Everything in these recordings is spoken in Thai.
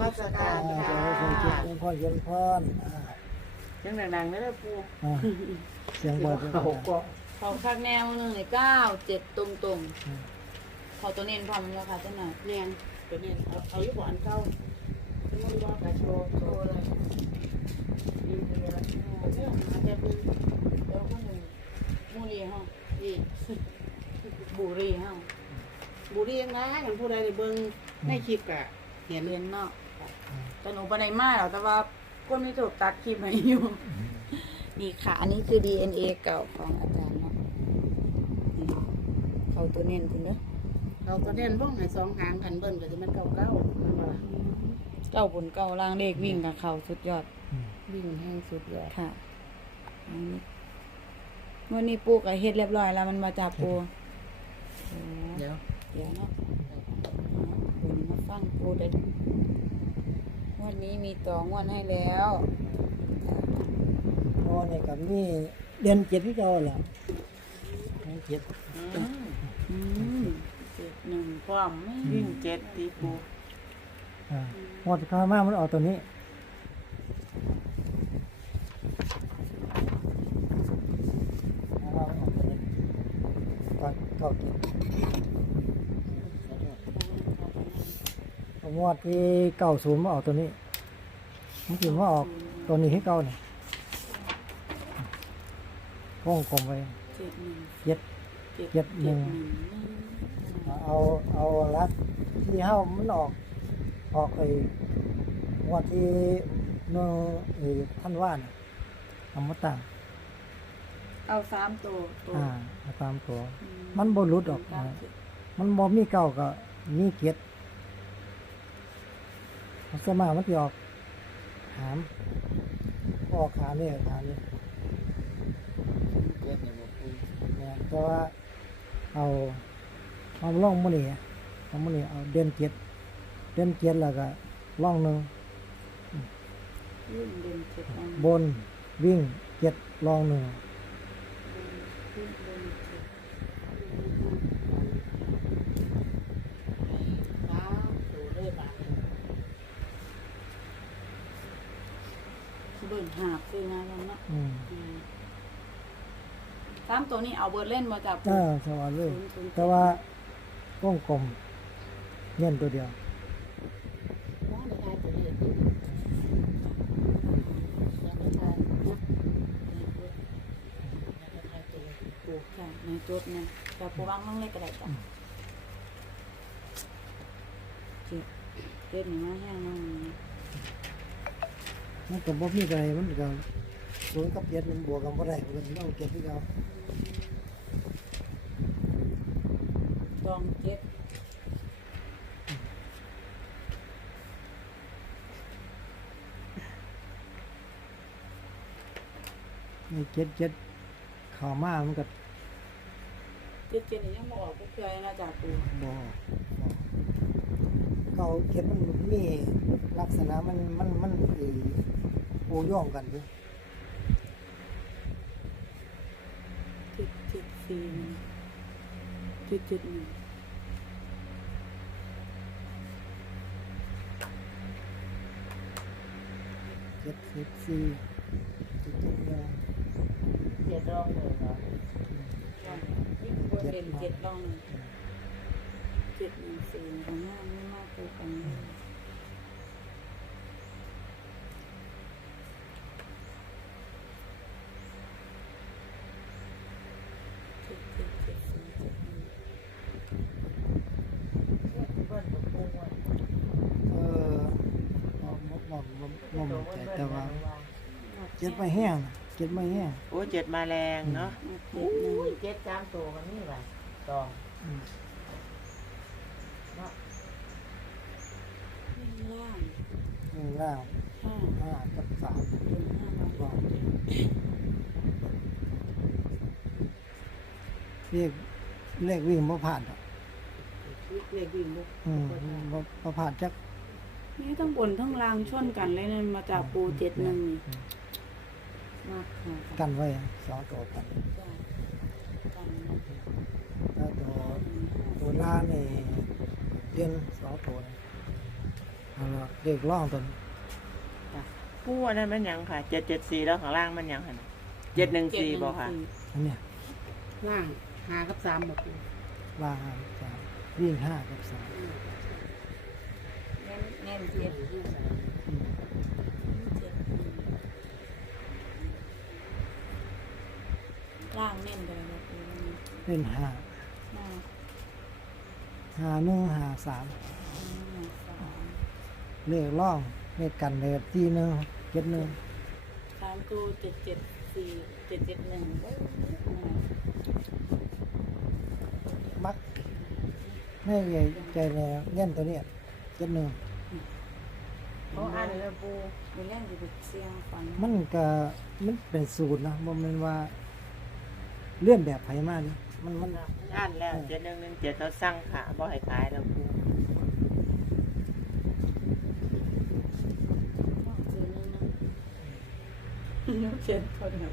มัสการอ่าค่ะเจ้าเสียงเจ็บพ่อเสียงพรอ่าเสียงดังๆนะเด้อปูอ่าเสียงบอดเขาก็เขาคักแนวหนึ่งเลยเก้าเจ็ดตรงตรงๆเขาตัวเน้นพร้อมแล้วค่ะเจ้าหน่อยเนียนตัวนี้เอาเอาอยู่บ่อนเก่าสมมุติว่ากระโชว์โชว์เลยดีเลยโอ้เรื่องหาแต่ปูเดี๋ยวคนหนึ่งมูรีเฮาดีบุรีเฮาบุรียังไงอย่างผู้ใดได้เบิ่งในคลิปก็เห็นเรียนเนาะ แต่หนูไปไหนมาแล้วแต่ว่าคนไม่ถูกตัดคลิปให้อยู่ นี่ค่ะ อันนี้คือ DNA เก่าของอาจารย์เนาะนี่เขาตัวเน้นคุณเนาะเราก็เด่นบ้องให้สองหางกันเบิ่นก็สิมันเก่าๆมันว่าเก้าบนเก้าล่างเลขวิ่งกับเขาสุดยอดวิ่งแห้งสุดยอดค่ะอันนี้วันนี้ปูกับเฮ็ดเรียบร้อยแล้วมันมาจากปูโอ้เดี๋ยวเดี๋ยวเนาะบุญมาฟังปูเด็ด วันนี้มีต่องวันให้แล้วพอเนี่ยกับนี่เดือนเจ็ดที่เจ้าแหละเดือนเจ็ดอืมอืมเจ็ดหนึ่งความไม่วิ่งเจ็ดตีปูอ่าหมดข้าวมามันออกตัวนี้เอามามันออกตัวนี้ก่อนเก้าเจ็ด งวดที่เก้าศูนย์มาออกตัวนี้มันถือว่าออกตัวนี้ให้เก้าเนี่ยวงกลมไปเจ็ดหนึ่งเจ็ดเจ็ดหนึ่งเอาเอารัดที่เฮ้ามันออก ออกไอ้งวดที่เนอไอ้ท่านว่าน่ะเอามาตั้งเอาสามตัวตัวอ่าเอาตามตัวอืมันบ่หลุดออกเานะเจ็ดมันบ่มีเก่าก็มีเกียรติ สวนมากมันสิออกหามออกขาเนี่ยขาเนี่ยเจ็ดเนี่ยบ่ปูแม่นแต่ว่าเอาเอาล่องมื้อนี้เอามื้อนี้เอาเดือนเจ็ดเดือนเจ็ดแล้วก็ล่องหนึงวิ่งเดินเจ็ดวันบนวิ่งเจ็ดลองหนึ่งวิ่งเดินเจ็ด ฟ้าสูเลยบาด เบิ่นหาบซื้อนะแล้วเนาะอืมอืมสามตัวนี้เอาเบิร์ดเล่นมาจากเออสวัสดีเลยแต่ว่าวงกลมเงี้ยนตัวเดียวฟ้าในทายตัวเลขนี่ฟ้าในทายนะในทายตัวเลขปลูกค่ะในจุดเนี่ยแต่ปูว่างต้องเล็กกระไดจ้ะเจ็ดเจ็ดหนึ่งมาแห้งมั่ง มันก็บ่มีอะไรมันก็ศูนย์กับเจ็ดมันบวกกันบ่ได้มันต้องเจ็ดที่เราดองเจ็ดมีเจ็ดเจ็ดข่าวมามันก็เจ็ดเจ็ดนี่ยังบอกก็เคยนะจากปูบ่บ่เก่าเจ็ดมันมีลักษณะมันมันมันไอ้ โอย่องกันอยู่เจ็ดเจ็ดสี่หนึ่งเจ็ดเจ็ดหนึ่งเจ็ดสิบสี่เจ็ดเจ็ดเก้าเจ็ดรอบเลยเหรอยิ่งบนเด่นเจ็ดลองเจ็ดหนึ่งสี่ของหน้าไม่มากตัวกันเลยเจ็ดเจ็ดเจ็ดสี่เจ็ดหนึ่ง เบิ้ลบ่ปูอะ เออบ่บ่บ่ บ่บ่มั่นใจแต่ว่าเจ็ดไม่แห้งน่ะเจ็ดไม่แห้งโอ้เจ็ดมาแรงเนาะเจ็ดหนึ่งอุ้ยเจ็ดสามตัวมันนี่ว่ะตองอืมเนาะล่างหนึ่งล่างห้าห้ากับสามเป็นห้ามาก็เลขเลขวิ่งบ่ผ่านหรอกเลขวิ่งลูกอืมบ่บ่ผ่านจัก นี่ทั้งบนทั้งล่างชนกันเลยนั่นมาจากปูเจ็ดหนึ่งนี่มากค่ะกันไว้สองตัวกันจ้ะกันถ้าตัวตัวล่างนี่เด่นสองตัวนี่เอาล่ะเด็กร่องตัวนี้ผู้อันนั้นมันหยังค่ะเจ็ดเจ็ดสี่แล้วข้างล่างมันหยังค่ะเจ็ดหนึ่งสี่บอกค่ะอันเนี้ยล่างหากับสามบอกว่างห้ากับสามวิ่งห้ากับสาม เน้นเน้นเจ็ดอืมเจ็ดล่างเน้นกันเลยนะปูวันนี้เล่นห้าห้าห้าหนึ่งห้าสามห้าสามเลขร่องเลขกันเลยที่หนึ่งเจ็ดหนึ่งสามตัวเจ็ดเจ็ดสี่เจ็ดเจ็ดหนึ่งมักไม่ใหญ่ใจเลยเล่นตัวเนี้ยเจ็ดหนึ่ง เขาอ่านเลยปูมีเล่นอยู่กับเสียงฟันมันก็มันเป็นสูตรนะบ่แมันว่าเลื่อนแบบไผมากนะมันมันอ่านแล้วเจ็ดหนึ่งหนึ่งเจ็ดเขาสั่งขาบ่ให้ขายแล้วปูซื้อนึงนะนึกเจ็ดคนเดียว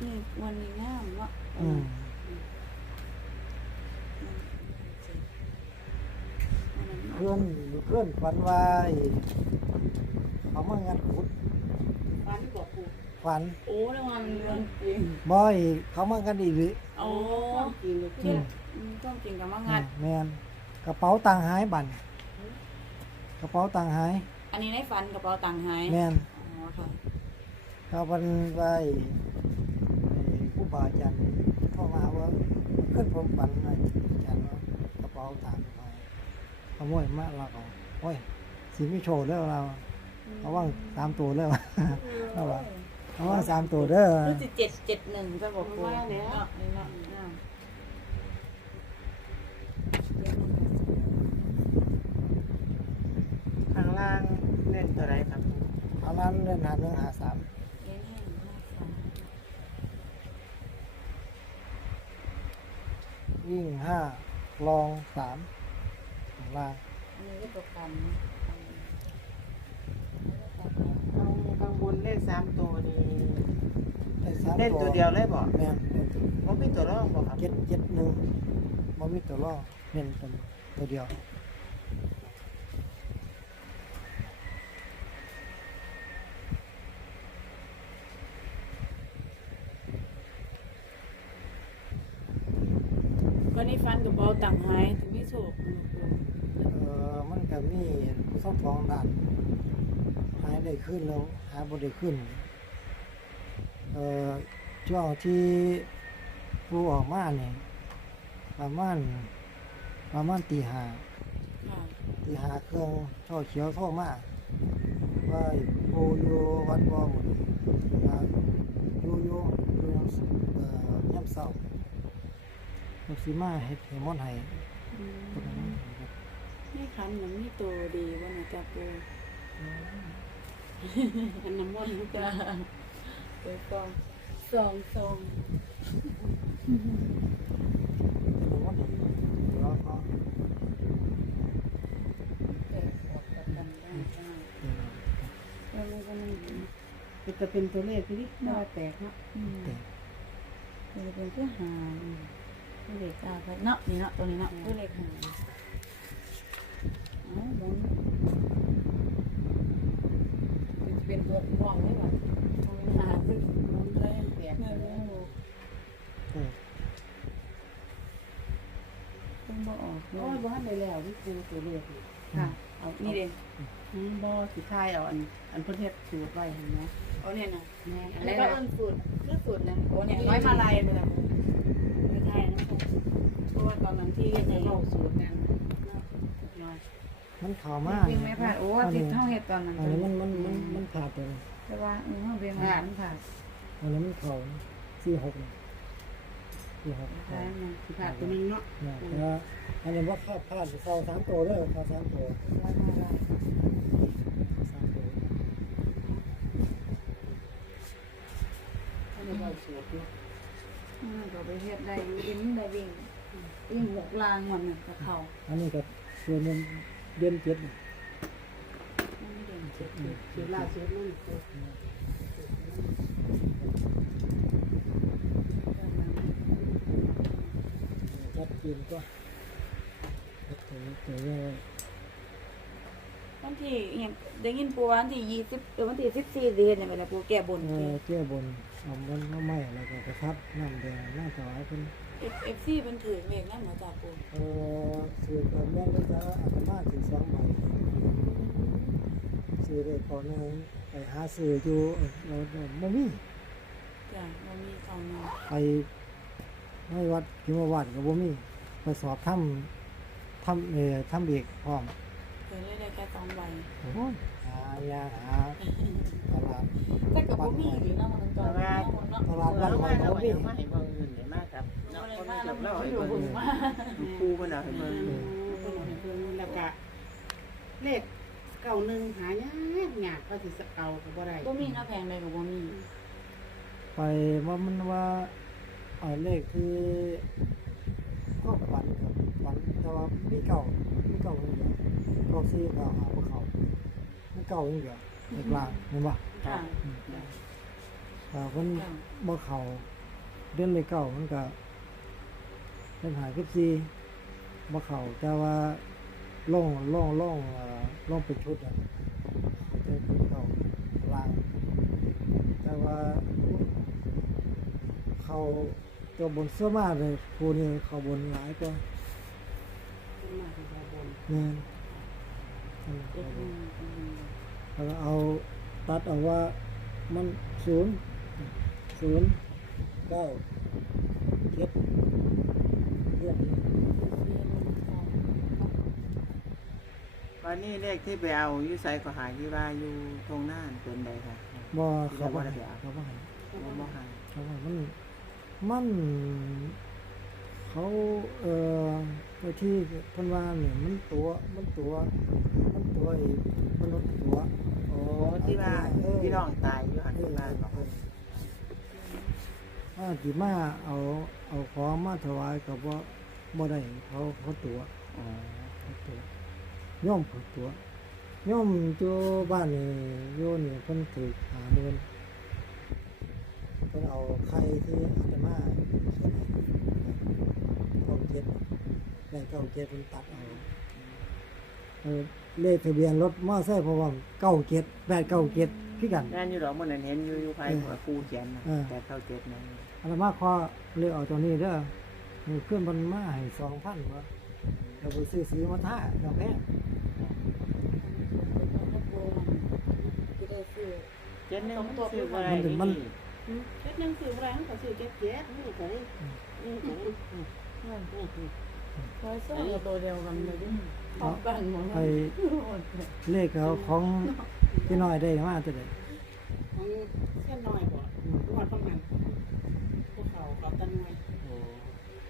นี่วันนี้งามเนาะอืมเพื่นเพื่อนฝันว่าไอ้เขามางานขุดฟันที่บอกกูฝันโอ้แล้วมันเรื่องจริงบ่อยเขามากันอีหรือโอ้ความจริงเลยอืมต้องจริงกับว่างัดแมนกระเป๋าตังค์หายบันกระเป๋าตังค์หาย อันนี้ได้ฟันกระเป๋าตังค์หายแมนอ๋อค่ะเขาวันว่าไอ้ผู้บาอาจารย์เข้ามาว่าขึ้นผมฝันหน่อยอาจารย์ว่ากระเป๋าตังค์ ขโมยมาเราก็โอ้ยสิไม่โชว์เด้อเราระวังสามตัวเด้อระวังระวังสามตัวเด้อรู้สึกเจ็ดเจ็ดหนึ่งจะบอกกูว่าเนี่ยเนาะนี่เนาะเนาะข้างล่างเล่นตัวไรครับปูเอานั้นเล่นหาหนึ่งหาสามเล่นให้หนูห้าสามวิ่งห้าลองสามข้าง ล่างอันนี้ก็ตัวกันข้างข้างบนเลขสามตัวนี่ได้สามเล่นตัวเดียวเลยบอกแม่นเล่นตัวว่ามีตัวรองบอกครับเจ็ดเจ็ดหนึ่งมันมีตัวล่อเน้นตัวตัวเดียววันนี้ฟันกระเป๋าตังค์หายถึงไม่โศกเออมัน ก็มีซ่องทองด่านหายได้ขึ้นแล้วหายบ่ได้ขึ้นเอ่อช่วงที่ผู้ออกมาเนี่ยประมาณประมาณตีห้าค่ะตีห้าเครื่องช่อเขียวโทรมาว่าไอ้ผู้อยู่วัดบ่หมดอ่าอยู่อยู่อยู่ยามเอ่อยามเช้าลูกสิมาเฮ็ดให้มอนให้ค นนั้นครับไม่คันมันมีตัวดีว่านะจ๊ะปูอันน้ำมันต์จ้าเปิดกล้องสองสองเป็นมอนให้แล้วก็เปิดออกกันได้จ้าเออแล้วมันก็มันมันจะเป็นตัวเลขที่นี่น่าแตกเนาะอืมแต่มันเป็นเพื่อหาตัวเลขอะครับเนาะนี่เนาะตัวนี้เนาะตัวเลขหาอ๋อบง มันจะเป็นตัวมองได้ป่ะหาเป็นมันเลยแตกเงินไม่รู้เออต้องบ่ออกโอ้ยบ้านเลยแล้วนี่คือตัวเลขนี่ค่ะ เอานี่เด้อืมบ่สิทายเอาอันอันเพิ่นเฮ็ดสูตรไว้เห็นไหมเอาเนี่ยนะแม่อัอันนนี้นี้ก็ก็เอิ้นสูตรเลือสูตรนะโอ้เนี่ยร้อยมาลายเลยนะไม่ใช่นะเพราะว่าตอนนั้นที่ที่ในจะโลเล่ากสูตรนั่นน้อย มันเข้ามาวิ่งไม่พลาดโอ้ติดเท่าเห็ดตอนนั้นอันนี้มันมันมันมันขาดไปเลยแต่ว่าเออเฮาเบิ่งผ่าผ่านนผ่านอันนี้มันเข้าสี่หกนี่สี่หกใช่ไหมสิผ่านตัวนึงเนาะเนี่ยแต่ว่าอันนี้ว่าพลาดพลาดเข้าสามตัวเด้อเข้าสามตัวร้อยมาลายสามตัวอันนี้ก็สูตรเนาะอืมก็ไปเฮ็ดได้อยู่วิ่งได้วิ่งวิ่งหกลางมันน่ะกับเขาอันนี้ก็ส่วนมัน เดือนเจ็ดนี่มันไม่เจ็ดล่าสูตรนั่นสูตรชัดเจนก็คตัวตัวเยอวันที่อหยังได้ยินปูว่าวันที่ยี่สิบเออวันที่สิบสี่เดือนเนี่ยมันจะปูแก้บนเออแก้บนเอาบนมาใหม่แล้วก็ประทับน้ำแดงหน้าถวายเป็น เอฟเอฟซีเป็นถือเลขนั่นเหรอจ้าปูเออสื่อกับแม่ก็จะอัตมาถึงสองใบสื่อได้ขอหนึงไปหาสื่ออยู่เออเราเราไม่มีจ้ะมันมีเขาเนาะไปให้วัดพิมพ์วัดกับบ่มีไปสอบทำทำเอ่อทำเอกพร้อมเคยได้แค่สองใบโอ้ยหายาหาตลาด แต่กับปูมีอยู่เนาะมันจอดเนาะเนาะตลาดบ้านเราใหม่มาเราบ่ไปมีเอามาให้เบิ่งอื่นได้มากครับ เล่าเราจับไม่เราให้อยู่เบิ่งบุญมากครูเพิ่นเอาให้เบิ่งเพิ่นเอาให้เพิ่นแล้วก็เลขเก่าหนึ่งหายากยากเขาสิเอาก็บ่ได้ปูมีเนาะแพงเลยกับปูมีไปว่ามันว่าเอาเลขคือข้อฝันครับฝันแต่ว่ามีเก่ามีเก่าอย่างเดียวเก่าซีเก่าหาพวกเขามีเก่าอย่างเดียวในกลางเห็นปะค่ะแต่เพิ่นบ่เขาเดือนเลยเก่ามันก็ เป็นหาคลิปซีบ่เขาแต่ว่าล่องล่องล่องเอ่อล่องเป็นชุดอะเป็นชุดเก่าลาง แต่ว่าเขาตัวบนเสื้อมาเลยคูนี่เขาบนหลายกว่าเพิ่นมาที่บนแม่นนั่นแหละเขาบอกแล้วก็เอาตัดเอาว่ามันศูนย์ศูนย์เก้าเจ็ด เรื่องนี้วันนี้เลขที่ไปเอาอยู่ไสก็หาที่ว่าอยู่ตรงหน้าเป็นใดค่ะบ่เขาบ่ให้เขาบ่ให้บ่บ่หาเขาบ่ให้มันมันเขาเอ่อไปที่เพันวาเนี่ยมันตัวมันตัวมันตัวไอ้มนุษย์ตัวโอ้ที่ว่าพี่น้องตายอยู่หันที่บ้านบอก ถ้าสิมาเอาเอาของมาถวายก็บ่บ่ได้เขาเขาตัวอ๋อตัวย่อมผูกตัวย่อมจูบ้านนี่โยนนี่เพิ่นถือหาเดินเพิ่นเอาไข่ที่อาตมาเขียนให้เก้าเจ็ดแม่เก้าเจ็ดเพิ่นตัดเอาเออเลขทะเบียนรถมอไซค์เพราะว่าเก้าเจ็ดแปดเก้าเจ็ด พี่กัน งานอยู่ดอกมันนั้นเห็นอยู่อยู่ภายหัวครูเขียนนะเออ แต่เข้าเจ็ดนะอาตมาขอเลือกเอาตัวนี้เด้อมีเพื่อนเพิ่นมาให้สองพันว่าเดี๋ยวไปซื้อสีมาท่าดอกแพงที่ได้ซื้อ เจ็ดหนึงมันซื้อบ่ได้มันนี่เจ็ดหนึ่งซื้อบ่ได้มันก็ซื้อเจ็ดเจ็ดนี่ก็ได้นี่ก็ได้อืมอืมอืมร้อยสองกับตัวเดียวกันเลยดิพร้อมกันหมดเลไอ้ยเลขเขาของ พี่น้อยได้มาตัวใดของเส้นน้อยบ่รอดประมาณพวกเขาเขาตะหน่วยโอ้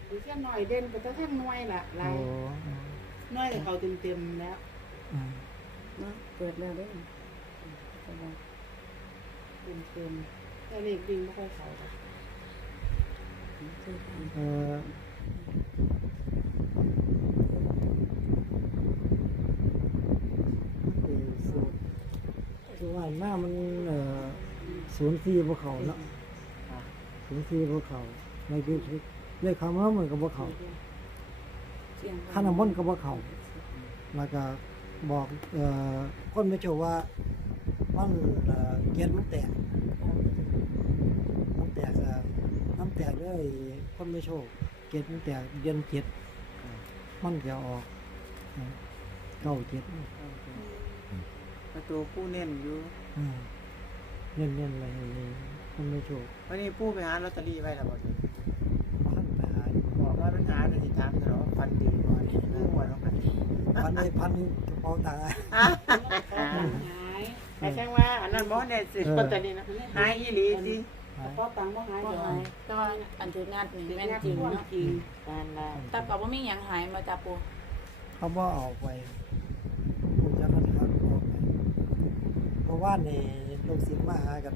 หรือเส้นน้อยเด่นไปแต่ทั้งหน่วยล่ะลาโอ้ยน้อยเขาเต็มๆแล้วอืมเนาะเปิดแล้วเด้อเต็มๆแต่เลขวิ่งบ่ค่อยเข้าดอก เออเออสูตรคือ ว่าหน้ามันเอ่อศูนย์สี่ภูเขาเนาะอะศูนย์สี่ภูเขาในคือเลขคำว่าเหมือนกับภูเขาข้าน้ำมนต์กับภูเขาแล้วก็บอกเอ่อคนไม่เชื่อว่ามันเอ่อเกียรมันแตกน้ำแตกอะน้ำแตกเลยคนไม่โชคเกตน้ำแตกเดือนเจ็ดมันจะออกนะเก้าเจ็ด ประตูผู้เน้นอยู่อ่าเน้นเน้นๆเลยคนไม่โชควันนี้ผู้ไปหาลอตเตอรี่ไว้แล้วบ่เนี่ยพันไปหาอยู่บอกว่าปัญหาเป็นสิถามตลอดว่าฟันดีบ่เนี่ยผู้หวยลงไปพันในพันนี่กระเป๋าตังค์อะหายแต่แจ้งว่าอันนั้นบ่ได้ซื้อลอตเตอรี่นะหายอีหลีสิหายเพราะตังค์บ่หายก็ดอกหายแต่ว่าอันถืองานนี่แม่นจริงเนาะจริงการละแต่ก็บ่มีหยังหายมาจากปูเขาบ่เอาไปผมจะเขาจะเอาออกไป เพราะว่าในลูกศิษย์มาหากับ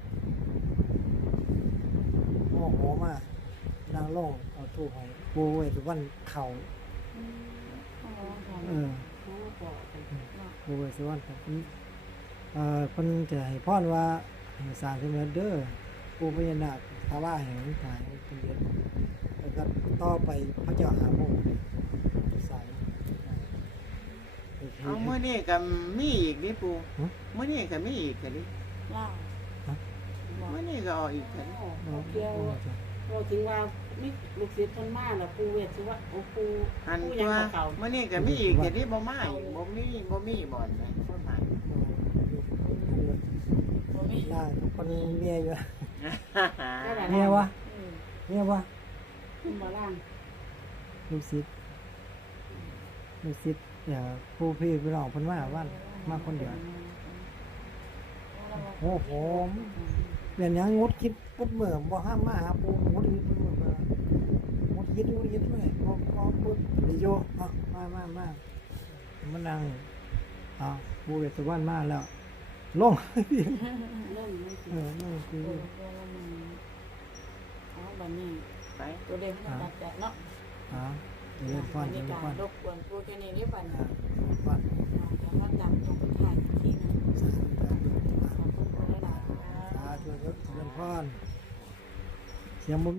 โมโหมานางล่องเอาทูบให้ปูไว้ทุกวันเข่าเออเขาก็บอกกันโอ้ยสวัสดีครับอืมเอ่อเพิ่นจะให้พรว่าให้สร้างขึ้นมาเด้อปู่พญานาคถ้าว่าให้มันตายเป็นเดือนแล้วก็ต่อไปพระเจ้าหาโมงสาย เอาเมื่อนี้ก็มีอีกดิปูฮะเมื่อนี้ก็มีอีกก็ดิล่าเมื่อนี้ก็ออกอีกก็ดิเกี่ยวเราถึงว่ามีลูกศิษย์คนมาแล้วปูเวทสิว่าโอ้ปูหันปูตัยังวบ่เขาเมื่อนี้ก็มีอีกก็ดิบ่มาอีกบ่มีบ่มีบ่อนนะคนหายบ่มีได้คนเมียอยู่ได้หลายเมียวะเออเมียวะขึ้นมาล่างลูกศิษย์ลูกศิษย์ อย่าผู้พี่พี่น้องเพิ่นมาวันมาคนเดียวโอ้โหเป็นหยังงดคิดปุดเมื่อบ่ห้ามมาหาปูงดคิดปุดเมื่องดคิดงดคิดเมื่อบ่บ่ปุดดิโยเอามามามามานั่งเอาปูเวสวรรณมาแล้วลงเออนั่งคุยโอ้ยตัวละมันเอาบัดนี้ไปตัวเด็กมันตัดจากเนาะ เจริญพรเจนี่ริญการพรรบกวนพูดแค่นี้ได้ป่ะนี้เจริญพรจะมาจับตรงไปถ่ายอีกทีนึงสาธุสาธุขอบคุณหายๆสาธุเจริญพรเสียงมุ